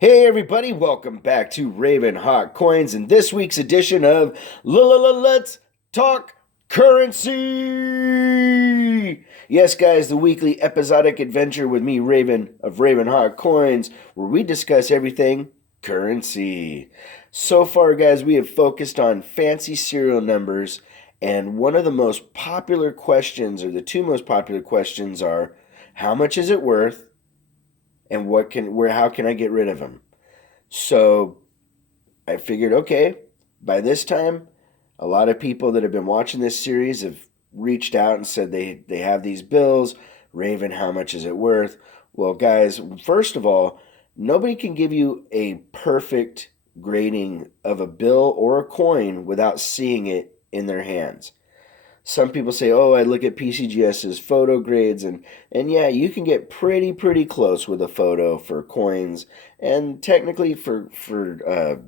Hey everybody, welcome back to Raven Hawk Coins in this week's edition of Let's Talk Currency. Yes, guys, the weekly episodic adventure with me, Raven of Raven Hawk Coins, where we discuss everything currency. So far, guys, we have focused on fancy serial numbers, and one of the most popular questions, or the two most popular questions, are how much is it worth? And how can I get rid of them? So I figured, okay, by this time, a lot of people that have been watching this series have reached out and said they have these bills. Raven, how much is it worth? Well, guys, first of all, nobody can give you a perfect grading of a bill or a coin without seeing it in their hands. Some people say, "Oh, I look at PCGS's photo grades," and yeah, you can get pretty close with a photo for coins, and technically for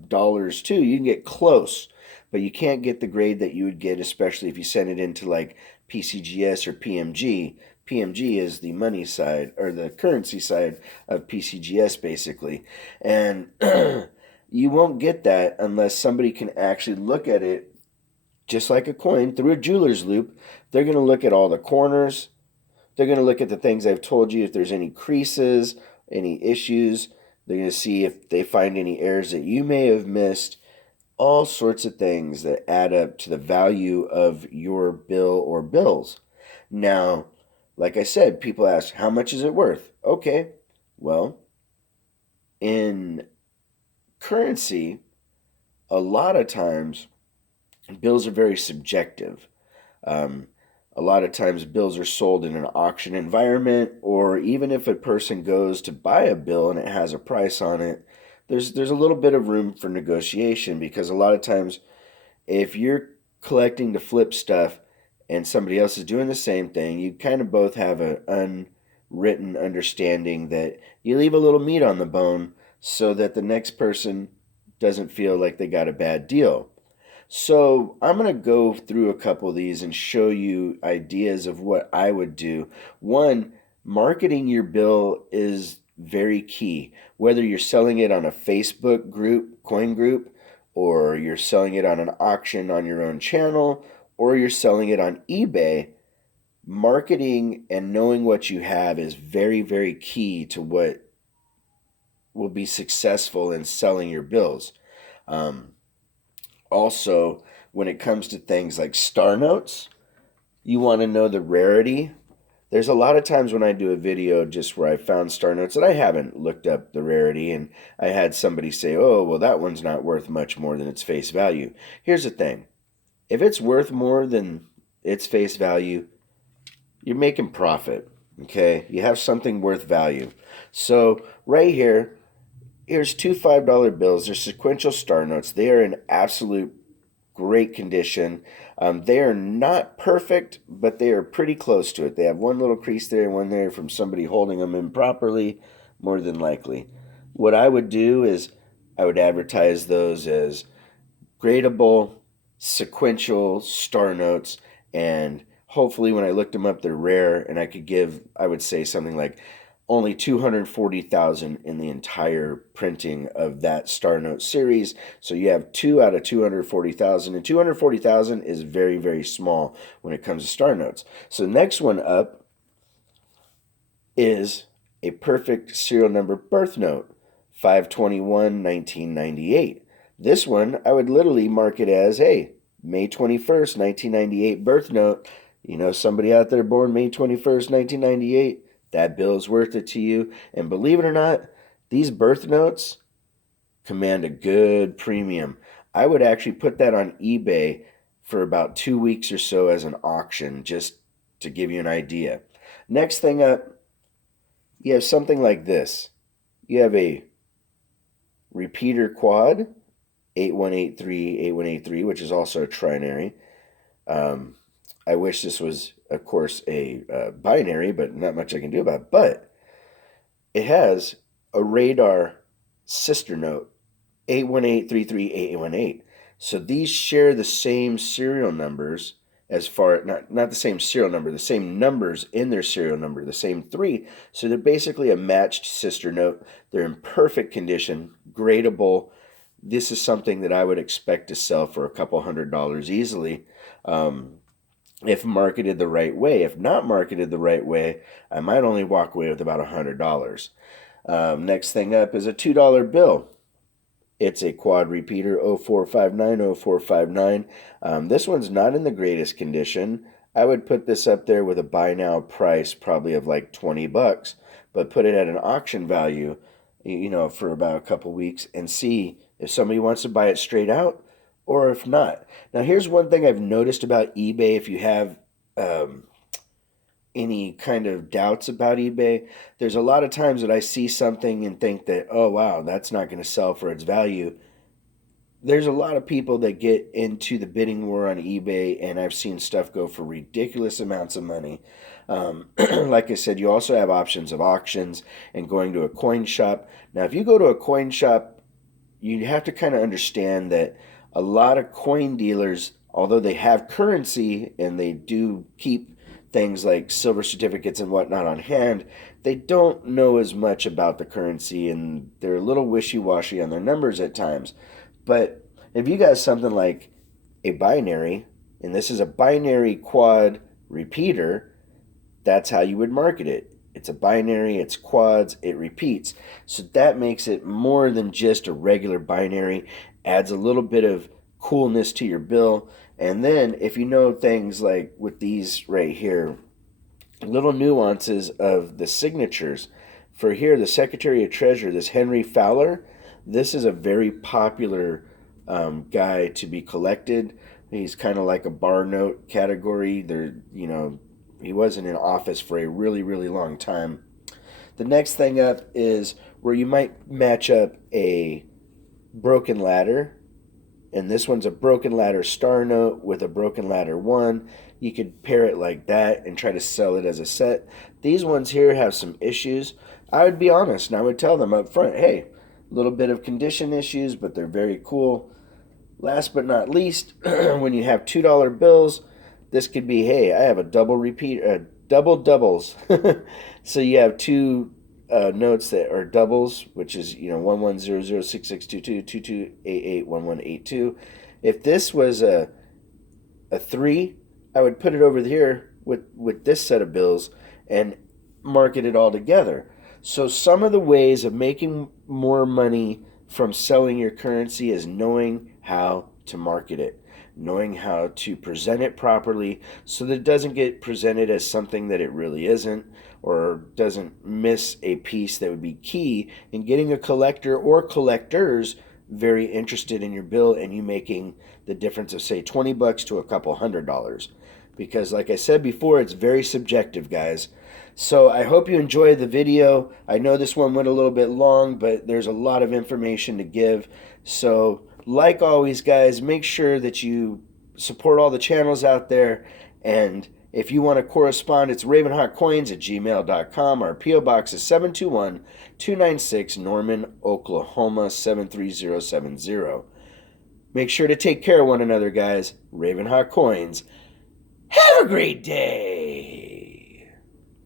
dollars too, you can get close, but you can't get the grade that you would get, especially if you send it into like PCGS or PMG. PMG is the money side or the currency side of PCGS, basically, and you won't get that unless somebody can actually look at it just like a coin, through a jeweler's loop. They're going to look at all the corners. They're going to look at the things I've told you, if there's any creases, any issues. They're going to see if they find any errors that you may have missed. All sorts of things that add up to the value of your bill or bills. Now, like I said, people ask, how much is it worth? Okay, well, in currency, a lot of times bills are very subjective. Um, a lot of times, bills are sold in an auction environment, or even if a person goes to buy a bill and it has a price on it, there's a little bit of room for negotiation because a lot of times, if you're collecting to flip stuff and somebody else is doing the same thing, you kind of both have an unwritten understanding that you leave a little meat on the bone so that the next person doesn't feel like they got a bad deal. So I'm going to go through a couple of these and show you ideas of what I would do. One, marketing your bill is very key. Whether you're selling it on a Facebook group, coin group, or you're selling it on an auction on your own channel, or you're selling it on eBay, marketing and knowing what you have is very key to what will be successful in selling your bills. Um, Also, when it comes to things like star notes, you want to know the rarity. There's a lot of times when I do a video just where I found star notes that I haven't looked up the rarity, and I had somebody say, "Oh, well, that one's not worth much more than its face value." Here's the thing: if it's worth more than its face value, you're making profit. Okay, you have something worth value. So right here, here's two $5 bills. They're sequential star notes. They are in absolute great condition. They are not perfect, but they are pretty close to it. They have one little crease there and one there from somebody holding them improperly, more than likely. What I would do is I would advertise those as gradable, sequential star notes, and hopefully when I looked them up, they're rare, and I would say something like only 240,000 in the entire printing of that Star Note series. So you have 2 out of 240,000, and 240,000 is very small when it comes to Star Notes. So next one up is a perfect serial number birth note, 5/21, 1998. This one I would literally mark it as, hey, May 21st, 1998 birth note. You know, somebody out there born May 21st, 1998, that bill is worth it to you. And believe it or not, these birth notes command a good premium. I would actually put that on eBay for about 2 weeks or so as an auction, just to give you an idea. Next thing up, you have something like this. You have a repeater quad, 8183, which is also a trinary. Um, I wish this was, of course, a binary, but not much I can do about it. But it has a radar sister note, 818338818. So these share the same serial numbers as far, not the same serial number, the same numbers in their serial number, the same three. So they're basically a matched sister note. They're in perfect condition, gradable. This is something that I would expect to sell for a couple $100 easily. If marketed the right way. If not marketed the right way, I might only walk away with about $100. Next thing up is a $2 bill. It's a quad repeater 0459. This one's not in the greatest condition. I would put this up there with a buy now price probably of like $20, but put it at an auction value, for about a couple weeks and see if somebody wants to buy it straight out or if not. Now, here's one thing I've noticed about eBay. If you have any kind of doubts about eBay, there's a lot of times that I see something and think that, oh, wow, that's not going to sell for its value. There's a lot of people that get into the bidding war on eBay, and I've seen stuff go for ridiculous amounts of money. Like I said, you also have options of auctions and going to a coin shop. Now, if you go to a coin shop, you have to kind of understand that a lot of coin dealers, although they have currency and they do keep things like silver certificates and whatnot on hand, they don't know as much about the currency and they're a little wishy-washy on their numbers at times. But if you got something like a binary, and this is a binary quad repeater, that's how you would market it. It's a binary, it's quads, it repeats. So that makes it more than just a regular binary, adds a little bit of coolness to your bill. And then if you know things like with these right here, little nuances of the signatures. For here, the Secretary of Treasury, this Henry Fowler, this is a very popular guy to be collected. He's kind of like a bar note category. He wasn't in office for a really, really long time. The next thing up is where you might match up a broken ladder, and this one's a broken ladder star note with a broken ladder 1. You could pair it like that and try to sell it as a set. These ones here have some issues. I would be honest and I would tell them up front, hey, a little bit of condition issues, but they're very cool. Last but not least, when you have $2 bills, this could be, hey, I have a double doubles. So you have two notes that are doubles, which is 1100662222881182. If this was a 3, I would put it over here with this set of bills and market it all together. So some of the ways of making more money from selling your currency is knowing how to market it, knowing how to present it properly so that it doesn't get presented as something that it really isn't, or doesn't miss a piece that would be key in getting a collector or collectors very interested in your bill and you making the difference of, say, $20 to a couple $100. Because like I said before, it's very subjective, guys. So I hope you enjoyed the video. I know this one went a little bit long, but there's a lot of information to give. So like always, guys, make sure that you support all the channels out there. And if you want to correspond, it's ravenhawkcoins@gmail.com. Our P.O. Box is 721-296 Norman, Oklahoma 73070. Make sure to take care of one another, guys. Ravenhawk Coins. Have a great day.